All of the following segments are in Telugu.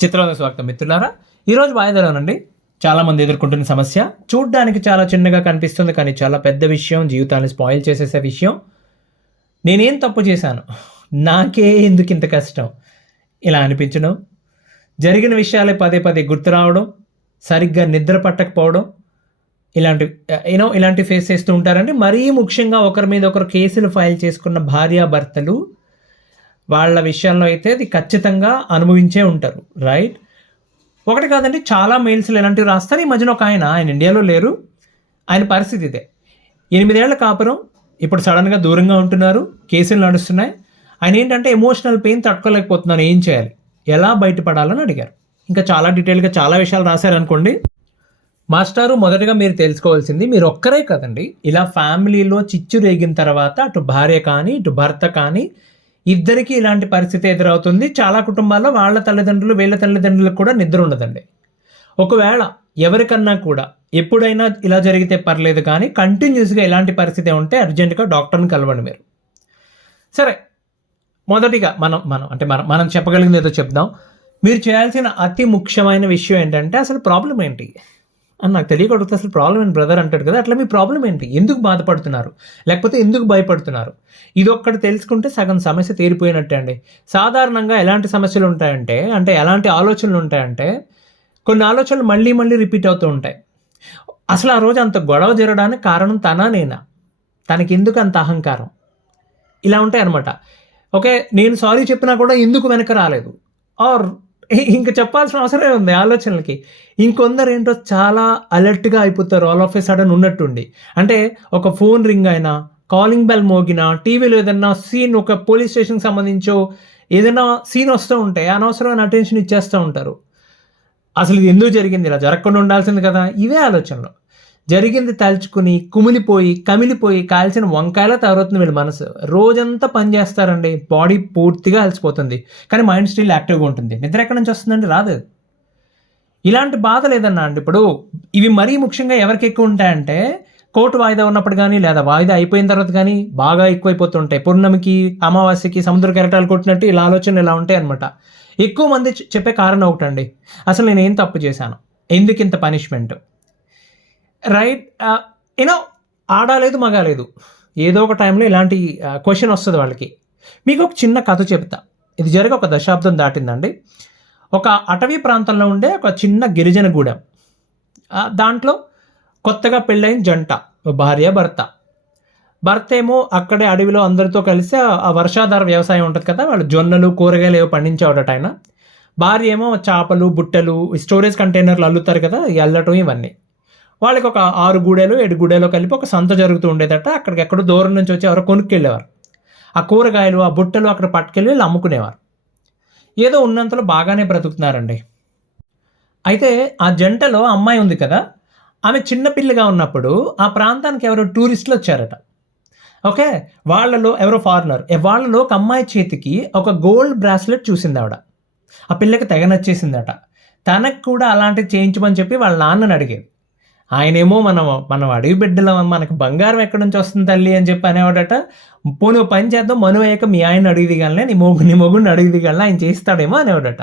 చిత్రంలో స్వాగతం మిత్రులారా. ఈరోజు వాయిదాలోనండి చాలామంది ఎదుర్కొంటున్న సమస్య చూడ్డానికి చాలా చిన్నగా కనిపిస్తుంది, కానీ చాలా పెద్ద విషయం, జీవితాన్ని స్పాయిల్ చేసేసే విషయం. నేనేం తప్పు చేశాను, నాకే ఎందుకు ఇంత కష్టం, ఇలా అనిపించడం, జరిగిన విషయాలే పదే పదే గుర్తు రావడం, సరిగ్గా నిద్ర పట్టకపోవడం, ఇలాంటి ఫేస్ చేస్తూ ఉంటారండి. మరీ ముఖ్యంగా ఒకరి మీద ఒకరు కేసులు ఫైల్ చేసుకున్న భార్యాభర్తలు వాళ్ళ విషయంలో అయితే అది ఖచ్చితంగా అనుభవించే ఉంటారు, రైట్? ఒకటి కాదండి, చాలా మెయిల్స్లో ఇలాంటివి రాస్తారు. ఈ మధ్యన ఒక ఆయన ఇండియాలో లేరు, ఆయన పరిస్థితి ఇదే. 8 ఏళ్ల కాపురం, ఇప్పుడు సడన్గా దూరంగా ఉంటున్నారు, కేసులు నడుస్తున్నాయి. ఆయన ఏంటంటే ఎమోషనల్ పెయిన్ తట్టుకోలేకపోతున్నాను, ఏం చేయాలి, ఎలా బయటపడాలని అడిగారు. ఇంకా చాలా డీటెయిల్గా చాలా విషయాలు రాశారనుకోండి. మాస్టారు, మొదటగా మీరు తెలుసుకోవాల్సింది, మీరు ఒక్కరే కదండి, ఇలా ఫ్యామిలీలో చిచ్చు రేగిన తర్వాత అటు భార్య కానీ ఇటు భర్త కానీ ఇద్దరికీ ఇలాంటి పరిస్థితి ఎదురవుతుంది. చాలా కుటుంబాల్లో వాళ్ళ తల్లిదండ్రులు వీళ్ళ తల్లిదండ్రులకు కూడా నిద్ర ఉండదండి. ఒకవేళ ఎవరికన్నా కూడా ఎప్పుడైనా ఇలా జరిగితే పర్లేదు, కానీ కంటిన్యూస్గా ఇలాంటి పరిస్థితి ఉంటే అర్జెంటుగా డాక్టర్ని కలవండి మీరు. సరే, మొదటిగా మనం చెప్పగలిగింది ఏదో చెప్దాం. మీరు చేయాల్సిన అతి ముఖ్యమైన విషయం ఏంటంటే, అసలు ప్రాబ్లం ఏంటి అని నాకు తెలియకూడదు. అసలు ప్రాబ్లం ఏంటి బ్రదర్ అంటాడు కదా, అట్లా మీ ప్రాబ్లం ఏంటి, ఎందుకు బాధపడుతున్నారు, లేకపోతే ఎందుకు భయపడుతున్నారు, ఇదొక్కటి తెలుసుకుంటే సగం సమస్య తీరిపోయినట్టే అండి. సాధారణంగా ఎలాంటి సమస్యలు ఉంటాయంటే, ఎలాంటి ఆలోచనలు ఉంటాయంటే, కొన్ని ఆలోచనలు మళ్ళీ మళ్ళీ రిపీట్ అవుతూ ఉంటాయి. అసలు ఆ రోజు అంత గొడవ జరగడానికి కారణం తనా నేనా, తనకి ఎందుకు అంత అహంకారం, ఇలా ఉంటాయి అనమాట. ఓకే, నేను సారీ చెప్పినా కూడా ఎందుకు వెనక రాలేదు, ఆర్ ఇంకా చెప్పాల్సిన అవసరమే ఉంది ఆలోచనలకి. ఇంకొందరు ఏంటో చాలా అలర్ట్గా అయిపోతారు ఆల్ ఆఫ్ ఏ సడన్ ఉన్నట్టుండి. అంటే ఒక ఫోన్ రింగ్ అయినా, కాలింగ్ బెల్ మోగినా, టీవీలో ఏదన్నా సీన్, ఒక పోలీస్ స్టేషన్కి సంబంధించో ఏదైనా సీన్ వస్తూ ఉంటే అనవసరమైన అటెన్షన్ ఇచ్చేస్తూ ఉంటారు. అసలు ఇది ఎందుకు జరిగింది, ఇలా జరగకుండా ఉండాల్సింది కదా, ఇవే ఆలోచనలు. జరిగింది తలుచుకుని కుమిలిపోయి కమిలిపోయి కాల్చిన వంకాయలా తయారవుతుంది వీళ్ళ మనసు. రోజంతా పని చేస్తారండి, బాడీ పూర్తిగా అలసిపోతుంది, కానీ మైండ్ స్టిల్ యాక్టివ్గా ఉంటుంది. నిద్ర ఎక్కడి నుంచి వస్తుందండి, రాదు. ఇలాంటి బాధ లేదన్నా అండి. ఇప్పుడు ఇవి మరీ ముఖ్యంగా ఎవరికి ఎక్కువ ఉంటాయంటే, కోర్టు వాయిదా ఉన్నప్పుడు కానీ, లేదా వాయిదా అయిపోయిన తర్వాత కానీ బాగా ఎక్కువైపోతుంటాయి. పూర్ణమికి అమావాస్యకి సముద్ర కెరటాలు కొట్టినట్టు ఇలా ఆలోచనలు ఇలా ఉంటాయి అనమాట. ఎక్కువ మంది చెప్పే కారణం ఒకటండి, అసలు నేనేం తప్పు చేశాను, ఎందుకు ఇంత పనిష్మెంట్, రైట్? ఆడలేదు మగాలేదు, ఏదో ఒక టైంలో ఇలాంటి క్వశ్చన్ వస్తుంది వాళ్ళకి. మీకు ఒక చిన్న కథ చెప్తా. ఇది జరిగి ఒక దశాబ్దం దాటిందండి. ఒక అటవీ ప్రాంతంలో ఉండే ఒక చిన్న గిరిజన గూడెం. దాంట్లో కొత్తగా పెళ్ళైన జంట, భార్య భర్త. భర్త ఏమో అక్కడే అడవిలో అందరితో కలిసి ఆ వర్షాధార వ్యవసాయం ఉంటుంది కదా, వాళ్ళు జొన్నలు కూరగాయలు ఏవో పండించేవాడట ఆయన. భార్య ఏమో చేపలు బుట్టలు స్టోరేజ్ కంటైనర్లు అల్లుతారు కదా, అల్లటం ఇవన్నీ. వాళ్ళకి ఒక 6 గూడెలు 7 గూడెలు కలిపి ఒక సంత జరుగుతూ ఉండేదట. అక్కడికి ఎక్కడో దూరం నుంచి వచ్చి ఎవరో కొనుక్కెళ్ళేవారు. ఆ కూరగాయలు ఆ బుట్టలు అక్కడ పట్టుకెళ్ళి వీళ్ళు అమ్ముకునేవారు. ఏదో ఉన్నంతలో బాగానే బ్రతుకుతున్నారండి. అయితే ఆ జంటలో అమ్మాయి ఉంది కదా, ఆమె చిన్నపిల్లగా ఉన్నప్పుడు ఆ ప్రాంతానికి ఎవరో టూరిస్టులు వచ్చారట. ఓకే, వాళ్ళలో ఎవరో ఫారినర్, వాళ్ళలో ఒక అమ్మాయి చేతికి ఒక గోల్డ్ బ్రాస్లెట్ చూసింది ఆవిడ. ఆ పిల్లకి తెగ నచ్చేసిందట. తనకు కూడా అలాంటివి చేయించమని చెప్పి వాళ్ళ నాన్నని అడిగేది. ఆయనేమో మనం అడవి బిడ్డలో మనకు బంగారం ఎక్కడి నుంచి వస్తుంది తల్లి అని చెప్పి అనేవాడట. పోనీ పని చేద్దాం, మనువు అయ్యాక మీ ఆయన అడిగి దిగాలనే, నీ మొగుడిని అడిగి దిగాలనే, ఆయన చేస్తాడేమో అనేవాడట.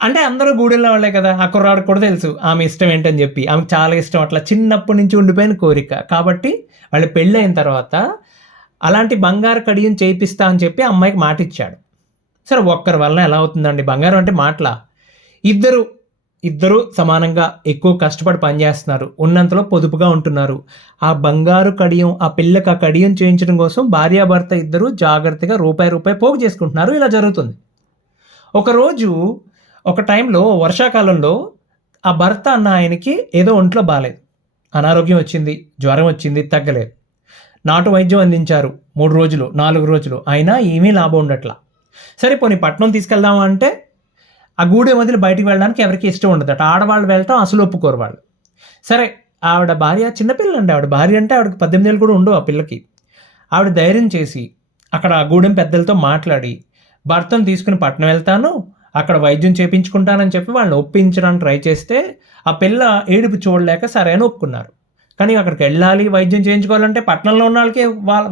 అంటే అందరూ గూడెల్లో వాళ్ళే కదా, ఆ కుర్రాడికి కూడా తెలుసు ఆమె ఇష్టం ఏంటని చెప్పి, ఆమెకు చాలా ఇష్టం, అట్లా చిన్నప్పటి నుంచి ఉండిపోయిన కోరిక. కాబట్టి వాళ్ళు పెళ్ళి అయిన తర్వాత అలాంటి బంగారు కడియం చేయిస్తా అని చెప్పి అమ్మాయికి మాట ఇచ్చాడు. సరే, ఒక్కరి వలన ఎలా అవుతుందండి, బంగారం అంటే మాటలా? ఇద్దరు సమానంగా ఎక్కువ కష్టపడి పనిచేస్తున్నారు, ఉన్నంతలో పొదుపుగా ఉంటున్నారు. ఆ బంగారు కడియం, ఆ పిల్లకి ఆ కడియం చేయించడం కోసం భార్యాభర్త ఇద్దరు జాగ్రత్తగా రూపాయి పోగు చేసుకుంటున్నారు. ఇలా జరుగుతుంది. ఒకరోజు ఒక టైంలో వర్షాకాలంలో ఆ భర్త అన్న ఆయనకి ఏదో ఒంట్లో బాగాలేదు, అనారోగ్యం వచ్చింది, జ్వరం వచ్చింది, తగ్గలేదు. నాటు వైద్యం అందించారు 3 రోజులు 4 రోజులు, అయినా ఏమీ లాభం ఉండట్లా. సరే, పోనీ పట్నం తీసుకెళ్దామా అంటే ఆ గూడెం వదిలి బయటికి వెళ్ళడానికి ఎవరికి ఇష్టం ఉండదట. ఆడవాళ్ళు వెళ్ళటం అసలు ఒప్పుకోరు వాళ్ళు. సరే, ఆవిడ భార్య చిన్నపిల్లండి, ఆవిడ భార్య అంటే ఆవిడకి 18 ఏళ్ళు కూడా ఉండవు ఆ పిల్లకి. ఆవిడ ధైర్యం చేసి అక్కడ ఆ గూడెం పెద్దలతో మాట్లాడి భర్తను తీసుకుని పట్నం వెళ్తాను, అక్కడ వైద్యం చేయించుకుంటానని చెప్పి వాళ్ళని ఒప్పించడానికి ట్రై చేస్తే ఆ పిల్ల ఏడుపు చూడలేక సరే అని ఒప్పుకున్నారు. కానీ అక్కడికి వెళ్ళాలి, వైద్యం చేయించుకోవాలంటే పట్టణంలో ఉన్న వాళ్ళకి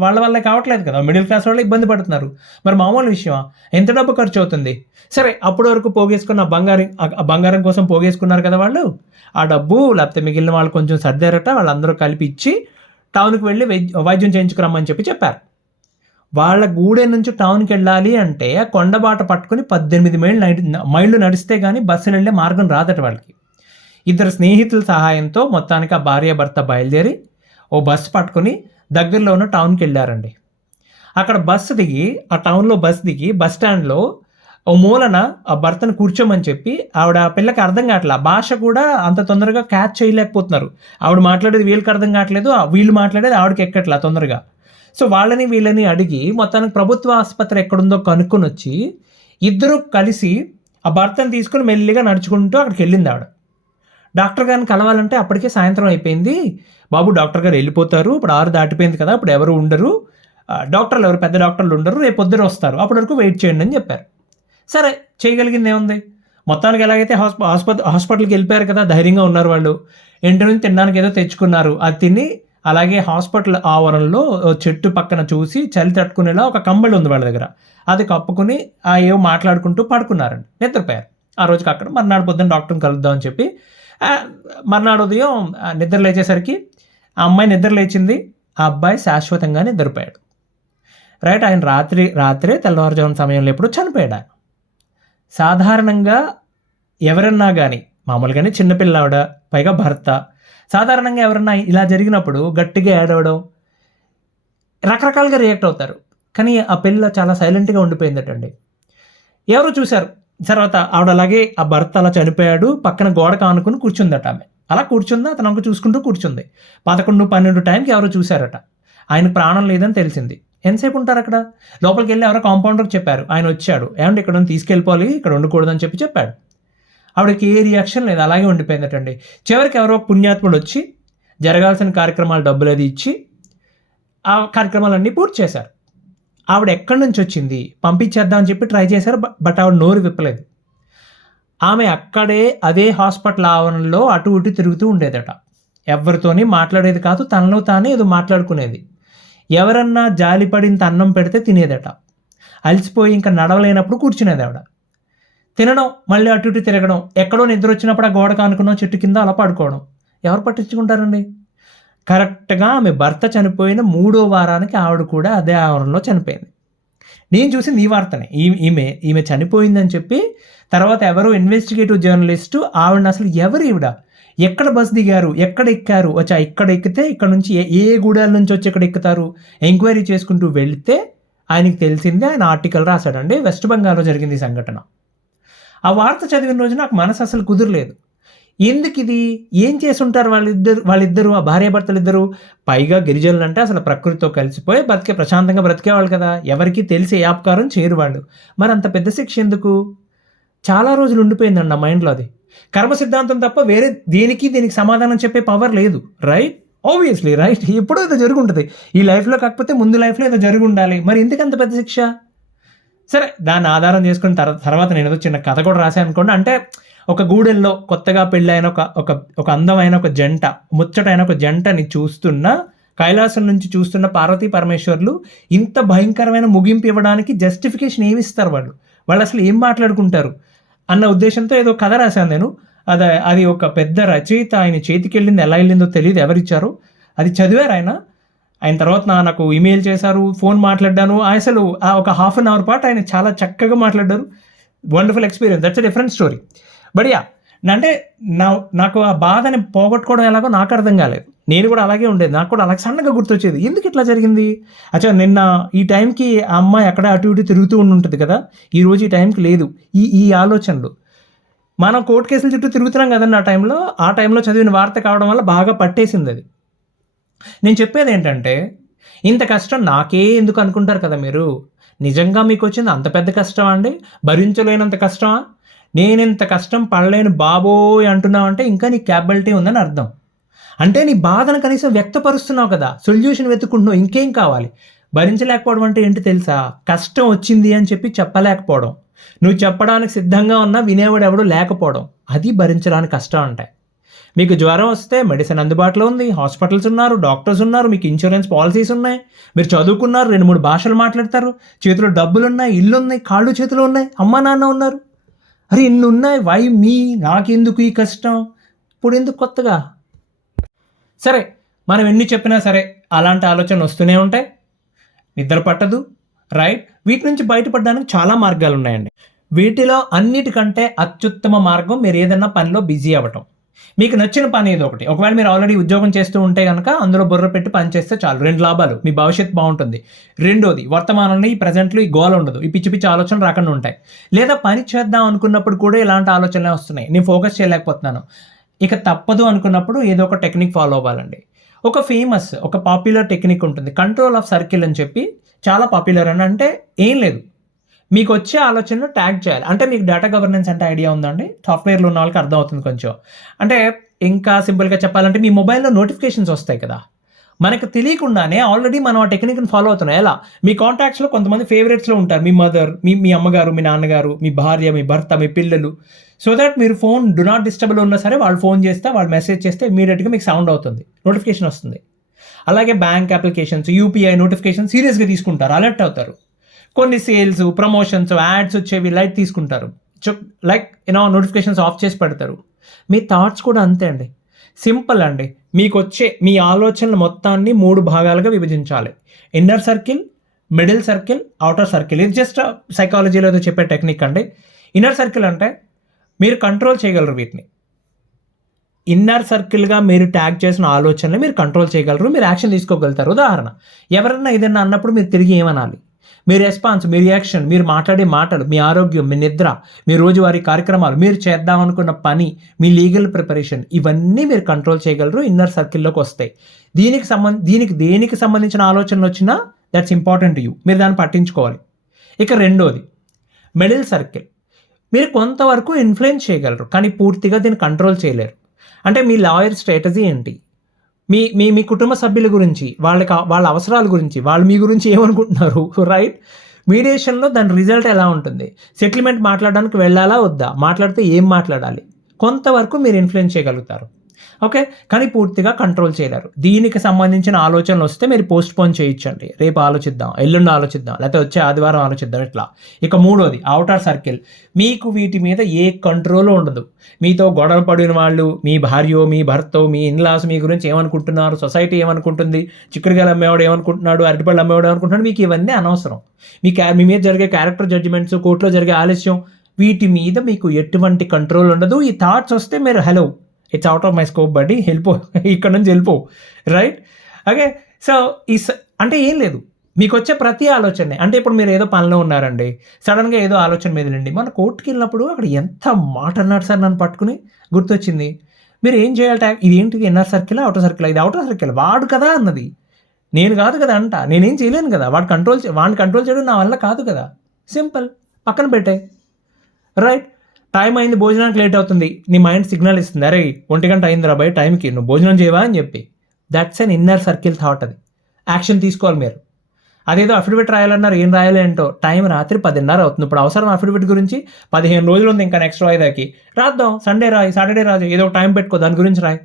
వాళ్ళ వల్లే కావట్లేదు కదా, మిడిల్ క్లాస్ వాళ్ళు ఇబ్బంది పడుతున్నారు. మరి మామూలు విషయమా? ఎంత డబ్బు ఖర్చు అవుతుంది? సరే, అప్పటి వరకు పోగేసుకున్న బంగారం కోసం పోగేసుకున్నారు కదా వాళ్ళు, ఆ డబ్బు లేకపోతే మిగిలిన వాళ్ళు కొంచెం సర్దారట, వాళ్ళందరూ కలిపి ఇచ్చి టౌన్కి వెళ్ళి వైద్యం చేయించుకురమ్మని చెప్పారు. వాళ్ళ గూడెం నుంచి టౌన్కి వెళ్ళాలి అంటే కొండబాట పట్టుకుని 18 మైళ్ళు నడిస్తే కానీ బస్సులు వెళ్ళే మార్గం రాదట వాళ్ళకి. ఇద్దరు స్నేహితుల సహాయంతో మొత్తానికి ఆ భార్యాభర్త బయలుదేరి ఓ బస్సు పట్టుకుని దగ్గరలో ఉన్న టౌన్కి వెళ్ళారండి. అక్కడ ఆ టౌన్లో బస్సు దిగి బస్ స్టాండ్లో ఓ మూలన ఆ భర్తను కూర్చోమని చెప్పి, ఆవిడ పిల్లకి అర్థం కావట్లేదు, భాష కూడా అంత తొందరగా క్యాచ్ చేయలేకపోతున్నారు. ఆవిడ మాట్లాడేది వీళ్ళకి అర్థం కావట్లేదు, వీళ్ళు మాట్లాడేది ఆవిడకి ఎక్కట్లా తొందరగా. సో వీళ్ళని అడిగి మొత్తానికి ప్రభుత్వ ఆసుపత్రి ఎక్కడుందో కనుక్కొని వచ్చి ఇద్దరు కలిసి ఆ భర్తను తీసుకుని మెల్లిగా నడుచుకుంటూ అక్కడికి వెళ్ళింది ఆవిడ. డాక్టర్ గారిని కలవాలంటే అప్పటికే సాయంత్రం అయిపోయింది. బాబు, డాక్టర్ గారు వెళ్ళిపోతారు, ఇప్పుడు 6 దాటిపోయింది కదా, ఇప్పుడు ఎవరు ఉండరు, ఎవరు పెద్ద డాక్టర్లు ఉండరు, రేపు పొద్దున వస్తారు, అప్పటి వరకు వెయిట్ చేయండి అని చెప్పారు. సరే, చేయగలిగింది ఏముంది, మొత్తానికి ఎలాగైతే హాస్పిటల్కి వెళ్ళిపోయారు కదా, ధైర్యంగా ఉన్నారు వాళ్ళు. ఇంటి నుంచి తినడానికి ఏదో తెచ్చుకున్నారు, అది తిని అలాగే హాస్పిటల్ ఆవరణలో చెట్టు పక్కన చూసి చలి తట్టుకునేలా ఒక కంబళి ఉంది వాళ్ళ దగ్గర, అది కప్పుకుని ఏవో మాట్లాడుకుంటూ పడుకున్నారండి, నిద్రపోయారు. ఆ రోజుకి అక్కడ మర్నాడు పొద్దున్న డాక్టర్ని కలుద్దామని చెప్పి మర్నాడు ఉదయం నిద్ర లేచేసరికి ఆ అమ్మాయి నిద్ర లేచింది, ఆ అబ్బాయి శాశ్వతంగా నిద్రపోయాడు. రైట్, ఆయన రాత్రే తెల్లవారుజామున సమయంలో ఎప్పుడు చనిపోయాడు ఆయన. సాధారణంగా ఎవరన్నా కానీ, మామూలుగానే చిన్నపిల్లావిడ, పైగా భర్త, సాధారణంగా ఎవరన్నా ఇలా జరిగినప్పుడు గట్టిగా ఏడవడం, రకరకాలుగా రియాక్ట్ అవుతారు. కానీ ఆ పిల్ల చాలా సైలెంట్గా ఉండిపోయిందటండి. ఎవరు చూశారు. తర్వాత ఆవిడ అలాగే ఆ భర్త అలా చనిపోయాడు, పక్కన గోడ కానుకుని కూర్చుందట ఆమె. అలా కూర్చుందా, అతను అంక చూసుకుంటూ కూర్చుంది. 11-12 టైంకి ఎవరో చూశారట. ఆయనకు ప్రాణం లేదని తెలిసింది. ఎంతసేపు ఉంటారు అక్కడ? లోపలికి వెళ్ళి ఎవరో కాంపౌండర్కి చెప్పారు. ఆయన వచ్చాడు, ఏమంటే ఇక్కడ తీసుకెళ్ళిపోవాలి, ఇక్కడ ఉండకూడదని చెప్పాడు. ఆవిడకి ఏ రియాక్షన్ లేదు, అలాగే ఉండిపోయిందటండి. చివరికి ఎవరో పుణ్యాత్ముడు వచ్చి జరగాల్సిన కార్యక్రమాలు డబ్బులు అది ఇచ్చి ఆ కార్యక్రమాలన్నీ పూర్తి చేశారు. ఆవిడ ఎక్కడి నుంచి వచ్చింది, పంపించేద్దామని చెప్పి ట్రై చేశారు, బట్ ఆవిడ నోరు విప్పలేదు. ఆమె అక్కడే అదే హాస్పిటల్ ఆవరణలో అటు ఇటు తిరుగుతూ ఉండేదట. ఎవరితోని మాట్లాడేది కాదు, తనలో తానే ఏదో మాట్లాడుకునేది. ఎవరన్నా జాలిపడింత అన్నం పెడితే తినేదట. అలసిపోయి ఇంకా నడవలేనప్పుడు కూర్చునేది ఆవిడ. తినడం, మళ్ళీ అటు ఇటు తిరగడం, ఎక్కడో నిద్ర వచ్చినప్పుడు ఆ గోడ కానుకున్న చెట్టు కింద అలా పడుకోవడం. ఎవరు పట్టించుకుంటారండి? కరెక్ట్గా ఆమె భర్త చనిపోయిన 3వ వారానికి ఆవిడ కూడా అదే ఆవరణలో చనిపోయింది. నేను చూసింది ఈ వార్తనే. ఈమె చనిపోయిందని చెప్పి తర్వాత ఎవరో ఇన్వెస్టిగేటివ్ జర్నలిస్టు ఆవిడని అసలు ఈవిడ, ఎక్కడ బస్ దిగారు, ఎక్కడ ఎక్కారు, వచ్చా ఇక్కడ ఎక్కితే ఇక్కడ నుంచి ఏ గూడాల నుంచి వచ్చి ఎక్కడ ఎక్కుతారు ఎంక్వైరీ చేసుకుంటూ వెళితే ఆయనకి తెలిసింది. ఆయన ఆర్టికల్ రాశాడండి, వెస్ట్ బెంగాల్లో జరిగింది ఈ సంఘటన. ఆ వార్త చదివిన రోజు నాకు మనసు అసలు కుదరలేదు. ఎందుకు ఇది, ఏం చేసుంటారు వాళ్ళిద్దరు ఆ భార్యాభర్తలు ఇద్దరు? పైగా గిరిజనులు అంటే అసలు ప్రకృతితో కలిసిపోయి ప్రశాంతంగా బ్రతికేవాళ్ళు కదా, ఎవరికి తెలిసి ఏ అపకారం చేయరు వాళ్ళు. మరి అంత పెద్ద శిక్ష ఎందుకు? చాలా రోజులు ఉండిపోయిందండి నా మైండ్లో అది. కర్మ సిద్ధాంతం తప్ప వేరే దీనికి సమాధానం చెప్పే పవర్ లేదు. రైట్, ఆబ్వియస్లీ రైట్, ఎప్పుడో ఏదో జరుగుంటుంది ఈ లైఫ్లో, కాకపోతే ముందు లైఫ్లో ఏదో జరిగి ఉండాలి. మరి ఎందుకు అంత పెద్ద శిక్ష? సరే, దాన్ని ఆధారం చేసుకుని తర్వాత నేను ఏదో చిన్న కథ కూడా రాశాను అనుకోండి. అంటే ఒక గూడెల్లో కొత్తగా పెళ్ళైన ఒక అందమైన ఒక జంట, ముచ్చటైన ఒక జంటని చూస్తున్న, కైలాసం నుంచి చూస్తున్న పార్వతీ పరమేశ్వర్లు ఇంత భయంకరమైన ముగింపు ఇవ్వడానికి జస్టిఫికేషన్ ఏమిస్తారు వాళ్ళు అసలు ఏం మాట్లాడుకుంటారు అన్న ఉద్దేశంతో ఏదో కథ రాశాను నేను. అది ఒక పెద్ద రచయిత ఆయన చేతికి వెళ్ళింది, ఎలా వెళ్ళిందో తెలియదు, ఎవరిచ్చారు, అది చదివారు ఆయన తర్వాత నాకు ఈమెయిల్ చేశారు, ఫోన్ మాట్లాడ్డాను. అసలు ఒక ½ అన్ అవర్ పాటు ఆయన చాలా చక్కగా మాట్లాడారు. Wonderful experience, that's a different story. But అంటే నాకు ఆ బాధని పోగొట్టుకోవడం ఎలాగో నాకు అర్థం కాలేదు. నేను కూడా అలాగే ఉండేది, నాకు కూడా అలాగే సన్నగా గుర్తొచ్చేది, ఎందుకు ఇట్లా జరిగింది. నిన్న ఈ టైంకి ఆ అమ్మాయి అక్కడ అటు ఇటు తిరుగుతూ ఉంటుంది కదా, ఈరోజు ఈ టైంకి లేదు. ఈ ఆలోచనలు మనం కోర్టు కేసుల చుట్టూ తిరుగుతున్నాం కదండి. ఆ టైంలో చదివిన వార్త కావడం వల్ల బాగా పట్టేసింది అది. నేను చెప్పేది ఏంటంటే, ఇంత కష్టం నాకే ఎందుకు అనుకుంటారు కదా మీరు. నిజంగా మీకు వచ్చింది అంత పెద్ద కష్టమా అండి? భరించలేనంత కష్టమా? నేనింత కష్టం పడలేను బాబోయ్ అంటున్నావు అంటే ఇంకా నీ క్యాపబిలిటీ ఉందని అర్థం. అంటే నీ బాధను కనీసం వ్యక్తపరుస్తున్నావు కదా, సొల్యూషన్ వెతుక్కుంటున్నావు, ఇంకేం కావాలి? భరించలేకపోవడం అంటే ఏంటి తెలుసా? కష్టం వచ్చింది అని చెప్పి చెప్పలేకపోవడం, నువ్వు చెప్పడానికి సిద్ధంగా ఉన్నా వినేవాడు ఎవడో లేకపోవడం, అది భరించడానికి కష్టం అంటే. మీకు జ్వరం వస్తే మెడిసిన్ అందుబాటులో ఉంది, హాస్పిటల్స్ ఉన్నారు, డాక్టర్స్ ఉన్నారు, మీకు ఇన్సూరెన్స్ పాలసీస్ ఉన్నాయి, మీరు చదువుకున్నారు, 2-3 భాషలు మాట్లాడతారు, చేతిలో డబ్బులు ఉన్నాయి, ఇల్లు ఉన్నాయి, కాళ్ళు చేతులు ఉన్నాయి, అమ్మ నాన్న ఉన్నారు. అరే ఇన్ని ఉన్నాయి, వై మీ, నాకెందుకు ఈ కష్టం, ఇప్పుడు ఎందుకు కొత్తగా? సరే, మనం ఎన్ని చెప్పినా సరే అలాంటి ఆలోచనలు వస్తూనే ఉంటాయి, నిద్ర పట్టదు, రైట్? వీటి నుంచి బయటపడడానికి చాలా మార్గాలు ఉన్నాయండి. వీటిలో అన్నిటికంటే అత్యుత్తమ మార్గం మీరు ఏదైనా పనిలో బిజీ అవ్వటం. మీకు నచ్చిన పని ఏదో ఒకటి. ఒకవేళ మీరు ఆల్రెడీ ఉద్యోగం చేస్తూ ఉంటే కనుక అందులో బుర్ర పెట్టి పని చేస్తే చాలు. 2 లాభాలు, మీ భవిష్యత్తు బాగుంటుంది. రెండోది, వర్తమానంలో ఈ ప్రజెంట్లో ఈ గోల ఉండదు, ఈ పిచ్చి పిచ్చి ఆలోచనలు రాకుండా ఉంటాయి. లేదా పని చేద్దాం అనుకున్నప్పుడు కూడా ఇలాంటి ఆలోచనలే వస్తున్నాయి, నేను ఫోకస్ చేయలేకపోతున్నాను, ఇక తప్పదు అనుకున్నప్పుడు ఏదో ఒక టెక్నిక్ ఫాలో అవ్వాలండి. ఒక పాపులర్ టెక్నిక్ ఉంటుంది, కంట్రోల్ ఆఫ్ సర్కిల్ అని చెప్పి, చాలా పాపులర్ అని. అంటే ఏం లేదు, మీకు వచ్చే ఆలోచనలు ట్యాగ్ చేయాలి. అంటే మీకు డేటా గవర్నెన్స్ అంటే ఐడియా ఉందండి? సాఫ్ట్వేర్లో ఉన్న వాళ్ళకి అర్థమవుతుంది కొంచెం. అంటే ఇంకా సింపుల్గా చెప్పాలంటే మీ మొబైల్లో నోటిఫికేషన్స్ వస్తాయి కదా, మనకు తెలియకుండానే ఆల్రెడీ మనం ఆ టెక్నిక్ని ఫాలో అవుతున్నాం. ఎలా? మీ కాంటాక్ట్స్లో కొంతమంది ఫేవరెట్స్లో ఉంటారు, మీ మదర్, మీ అమ్మగారు, మీ నాన్నగారు, మీ భార్య, మీ భర్త, మీ పిల్లలు. సో దట్ మీరు ఫోన్ డు నాట్ డిస్టర్బ్లో ఉన్నా సరే వాళ్ళు ఫోన్ చేస్తే, వాళ్ళు మెసేజ్ చేస్తే ఇమీడియట్గా మీకు సౌండ్ అవుతుంది, నోటిఫికేషన్ వస్తుంది. అలాగే బ్యాంక్ అప్లికేషన్స్, యూపీఐ నోటిఫికేషన్ సీరియస్గా తీసుకుంటారు, అలర్ట్ అవుతారు. కొన్ని సేల్స్, ప్రమోషన్స్, యాడ్స్ వచ్చేవి లైట్ తీసుకుంటారు, లైక్ నోటిఫికేషన్స్ ఆఫ్ చేసి పెడతారు. మీ థాట్స్ కూడా అంతే అండి, సింపుల్ అండి. మీకు వచ్చే మీ ఆలోచనలు మొత్తాన్ని 3 భాగాలుగా విభజించాలి. Inner circle, middle circle, outer circle. ఇది జస్ట్ సైకాలజీలో ఏదో చెప్పే టెక్నిక్ అండి. ఇన్నర్ సర్కిల్ అంటే మీరు కంట్రోల్ చేయగలరు వీటిని. ఇన్నర్ సర్కిల్గా మీరు ట్యాగ్ చేసిన ఆలోచనలు మీరు కంట్రోల్ చేయగలరు, మీరు యాక్షన్ తీసుకోగలుగుతారు. ఉదాహరణ, ఎవరన్నా ఏదైనా అన్నప్పుడు మీరు తిరిగి ఏమనాలి, మీ రెస్పాన్స్, మీ రియాక్షన్, మీరు మాట్లాడే మాటలు, మీ ఆరోగ్యం, మీ నిద్ర, మీ రోజువారీ కార్యక్రమాలు, మీరు చేద్దాం అనుకున్న పని, మీ లీగల్ ప్రిపరేషన్, ఇవన్నీ మీరు కంట్రోల్ చేయగలరు, ఇన్నర్ సర్కిల్లోకి వస్తాయి. దేనికి సంబంధించిన ఆలోచనలు వచ్చినా దట్స్ ఇంపార్టెంట్ టు యూ, మీరు దాన్ని పట్టించుకోవాలి. ఇక రెండోది మిడిల్ సర్కిల్. మీరు కొంతవరకు ఇన్ఫ్లుయెన్స్ చేయగలరు, కానీ పూర్తిగా దీన్ని కంట్రోల్ చేయలేరు. అంటే మీ లాయర్ స్ట్రాటజీ ఏంటి, మీ మీ మీ కుటుంబ సభ్యుల గురించి, వాళ్ళ అవసరాల గురించి, వాళ్ళు మీ గురించి ఏమనుకుంటున్నారు, రైట్? మీడియేషన్లో దాని రిజల్ట్ ఎలా ఉంటుంది, సెటిల్మెంట్ మాట్లాడడానికి వెళ్ళాలా వద్దా, మాట్లాడితే ఏం మాట్లాడాలి, కొంతవరకు మీరు ఇన్ఫ్లుయెన్స్ చేయగలుగుతారు, ఓకే? కానీ పూర్తిగా కంట్రోల్ చేయలేరు. దీనికి సంబంధించిన ఆలోచనలు వస్తే మీరు పోస్ట్ పోన్ చేయించండి, రేపు ఆలోచిద్దాం, ఎల్లుండి ఆలోచిద్దాం, లేకపోతే వచ్చే ఆదివారం ఆలోచిద్దాం, ఇట్లా. ఇక మూడోది అవుటర్ సర్కిల్. మీకు వీటి మీద ఏ కంట్రోల్ ఉండదు. మీతో గొడవ పడిన వాళ్ళు, మీ భార్యో, మీ భర్తో, మీ ఇన్లాస్ మీ గురించి ఏమనుకుంటున్నారు, సొసైటీ ఏమనుకుంటుంది, చిక్కుడుగాయలు అమ్మేవాడు ఏమనుకుంటున్నాడు, అరటిపళ్ళు అమ్మేవాడు ఏమనుకుంటున్నాడు, మీకు ఇవన్నీ అనవసరం. మీ మీద జరిగే క్యారెక్టర్ జడ్జిమెంట్స్, కోర్టులో జరిగే ఆలస్యం, వీటి మీద మీకు ఎటువంటి కంట్రోల్ ఉండదు. ఈ థాట్స్ వస్తే మీరు hello, it's out of my scope బడ్డీ, వెళ్ళిపో, ఇక్కడ నుంచి వెళ్ళిపో, రైట్? ఓకే. సో అంటే ఏం లేదు, మీకు వచ్చే ప్రతి ఆలోచనే. అంటే ఇప్పుడు మీరు ఏదో పనిలో ఉన్నారండి, సడన్గా ఏదో ఆలోచన మీద వెళ్ళండి. మన కోర్టుకి వెళ్ళినప్పుడు అక్కడ ఎంత మాట అన్నాడు సార్ నన్ను పట్టుకుని, గుర్తొచ్చింది. మీరు ఏం చేయాలి, ఇది ఏంటిది, ఇన్నర్ సర్కిల్, అవుటర్ సర్కిల్? ఇది అవుటర్ సర్కిల్, వాడు కదా అన్నది, నేను కాదు కదా అంట, నేనేం చేయలేను కదా, వాడిని కంట్రోల్ చేయడం నా వల్ల కాదు కదా. సింపుల్, పక్కన పెట్టాయి, రైట్? టైం అయింది, భోజనానికి లేట్ అవుతుంది, నీ మైండ్ సిగ్నల్ ఇస్తుంది, అరే 1 గంట అయింది రాబాయ్, టైంకి నువ్వు భోజనం చేయవా అని చెప్పి. That's an inner circle thought. అది యాక్షన్ తీసుకోవాలి మీరు. అదేదో అఫిడవిట్ రాయాలన్నారు, ఏం రాయాలి ఏంటో, టైం రాత్రి 10:30 అవుతుంది, ఇప్పుడు అవసరం అఫిడవిట్ గురించి? 15 రోజులు ఉంది ఇంకా నెక్స్ట్ వాయిదాకి, రాద్దాం, సండే రాయి, సాటర్డే రాజు, ఏదో ఒక టైం పెట్టుకో, దాని గురించి రాయి.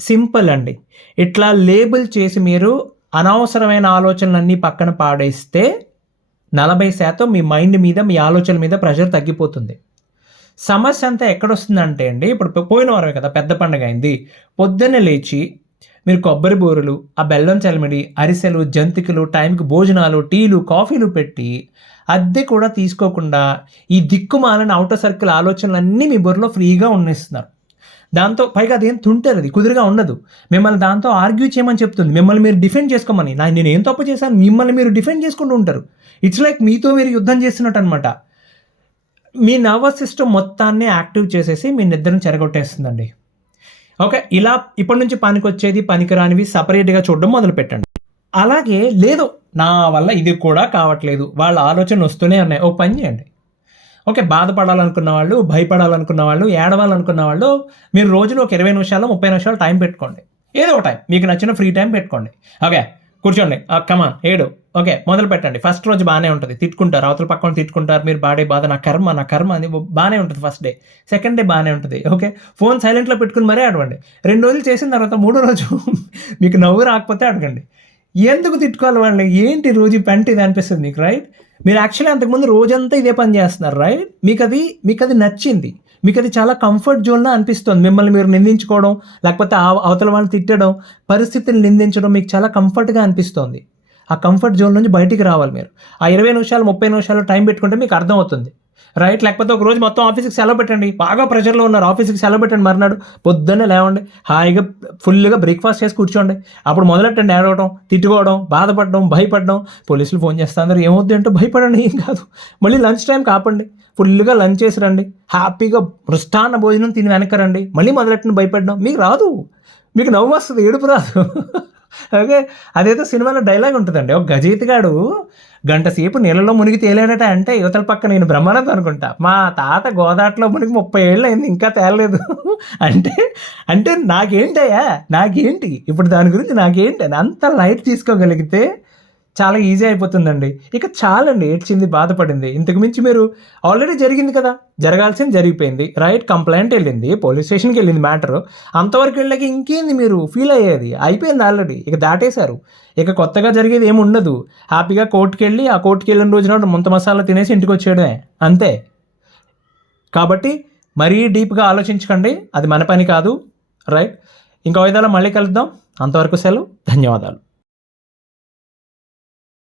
సింపుల్ అండి. ఇట్లా లేబుల్ చేసి మీరు అనవసరమైన ఆలోచనలన్నీ పక్కన పాడేస్తే 40% మీ మైండ్ మీద, మీ ఆలోచనల మీద ప్రెషర్ తగ్గిపోతుంది. సమస్య అంతా ఎక్కడొస్తుందంటే అండి, ఇప్పుడు పోయిన వారమే కదా పెద్ద పండుగ అయింది, పొద్దున్నే లేచి మీరు కొబ్బరి బూరలు, ఆ బెల్లం చలిమిడి, అరిసెలు, జంతికలు, టైంకి భోజనాలు, టీలు, కాఫీలు పెట్టి అద్దె కూడా తీసుకోకుండా ఈ దిక్కుమాలని అవుటర్ సర్కిల్ ఆలోచనలన్నీ మీ బుర్రలో ఫ్రీగా ఉన్నిస్తున్నారు. దాంతో పైగా అదేం తుంటారు, అది కుదురుగా ఉండదు. మిమ్మల్ని దాంతో ఆర్గ్యూ చేయమని చెప్తుంది, మిమ్మల్ని మీరు డిఫెండ్ చేసుకోమని. నేను ఏం తప్పు చేశాను, మిమ్మల్ని మీరు డిఫెండ్ చేసుకుంటూ ఉంటారు. ఇట్స్ లైక్ మీతో మీరు యుద్ధం చేస్తున్నట్టు అనమాట. మీ నర్వస్ సిస్టమ్ మొత్తాన్ని యాక్టివ్ చేసేసి మీ నిద్రను చెరగొట్టేస్తుందండి. ఓకే, ఇలా ఇప్పటి నుంచి పనికొచ్చేది, పనికిరానివి సపరేట్గా చూడడం మొదలు పెట్టండి. అలాగే లేదు, నా వల్ల ఇది కూడా కావట్లేదు, వాళ్ళ ఆలోచనలు వస్తూనే ఉన్నాయి, ఓ పని చేయండి. ఓకే, బాధపడాలనుకున్న వాళ్ళు, భయపడాలనుకున్న వాళ్ళు, ఏడవాలనుకున్న వాళ్ళు, మీరు రోజులో ఒక 20 నిమిషాలు 30 నిమిషాలు టైం పెట్టుకోండి. ఏదో ఒక టైం మీకు నచ్చిన ఫ్రీ టైం పెట్టుకోండి. ఓకే, కూర్చోండి, కమాన్ ఏడు, ఓకే, మొదలు పెట్టండి. ఫస్ట్ రోజు బాగానే ఉంటుంది, తిట్టుకుంటారు, అవతల పక్కన తిట్టుకుంటారు, మీరు బాడే బాధ, నా కర్మ అని బాగానే ఉంటుంది ఫస్ట్ డే. సెకండ్ డే బాగానే ఉంటుంది. ఓకే, ఫోన్ సైలెంట్లో పెట్టుకుని మరీ అడగండి. 2 రోజులు చేసిన తర్వాత 3వ రోజు మీకు నవ్వు రాకపోతే అడగండి, ఎందుకు తిట్టుకోవాలి వాళ్ళని, ఏంటి రోజు పెంట ఇది అనిపిస్తుంది మీకు, రైట్? మీరు యాక్చువల్లీ అంతకుముందు రోజంతా ఇదే పని చేస్తున్నారు, రైట్? మీకు అది నచ్చింది, మీకు అది చాలా కంఫర్ట్ జోన్లా అనిపిస్తుంది. మిమ్మల్ని మీరు నిందించుకోవడం, లేకపోతే అవతల వాళ్ళని తిట్టడం, పరిస్థితిని నిందించడం మీకు చాలా కంఫర్ట్గా అనిపిస్తుంది. ఆ కంఫర్ట్ జోన్ నుంచి బయటికి రావాలి మీరు. ఆ 20 నిమిషాలు 30 నిమిషాలు టైం పెట్టుకుంటే మీకు అర్థమవుతుంది, రైట్? లేకపోతే ఒక రోజు మొత్తం ఆఫీస్కి సెలవు పెట్టండి, బాగా ప్రెషర్లో ఉన్నారు, ఆఫీస్కి సెలవు పెట్టండి, మర్నాడు పొద్దున్నే లేవండి, హాయిగా ఫుల్గా బ్రేక్ఫాస్ట్ చేసి కూర్చోండి. అప్పుడు మొదలెట్టండి ఏడవడం, తిట్టుకోవడం, బాధపడడం, భయపడడం. పోలీసులు ఫోన్ చేస్తారు, ఏమవుద్ది అంటే భయపడండి, ఏం కాదు. మళ్ళీ లంచ్ టైం కాపండి, ఫుల్గా లంచ్ చేసి రండి, హ్యాపీగా మృష్టాన్న భోజనం తిని వెనకరండి, మళ్ళీ మొదలెట్టండి భయపడడం. మీకు రాదు, మీకు నవ్వు వస్తుంది, ఏడుపు రాదు. ఓకే, అదేదో సినిమాలో డైలాగ్ ఉంటుందండి, ఒక గజేతిగాడు గంట సేపు నీళ్ళలో మునిగి తేలాడట అంటే యువతల పక్క నేను బ్రహ్మానందం అనుకుంటా, మా తాత గోదాట్లో మునిగి 30 ఏళ్ళు అయింది ఇంకా తేలలేదు. అంటే అంటే నాకేంటి ఇప్పుడు దాని గురించి నాకేంటి అని అంత లైట్ తీసుకోగలిగితే చాలా ఈజీ అయిపోతుందండి. ఇక చాలండి, ఏడ్చింది, బాధపడింది, ఇంతకు మించి మీరు ఆల్రెడీ జరిగింది కదా, జరగాల్సింది జరిగిపోయింది, రైట్? కంప్లైంట్ వెళ్ళింది, పోలీస్ స్టేషన్కి వెళ్ళింది మ్యాటర్, అంతవరకు వెళ్ళాక ఇంకేంది మీరు ఫీల్ అయ్యేది, అయిపోయింది ఆల్రెడీ, ఇక దాటేశారు, ఇక కొత్తగా జరిగేది ఏమి ఉండదు. హ్యాపీగా కోర్టుకి వెళ్ళి, ఆ కోర్టుకి వెళ్ళిన రోజున ముంత మసాలా తినేసి ఇంటికి వచ్చేయడమే, అంతే. కాబట్టి మరీ డీప్గా ఆలోచించకండి, అది మన పని కాదు, రైట్? ఇంకో విధాలు మళ్ళీ కలుద్దాం, అంతవరకు సెలవు, ధన్యవాదాలు.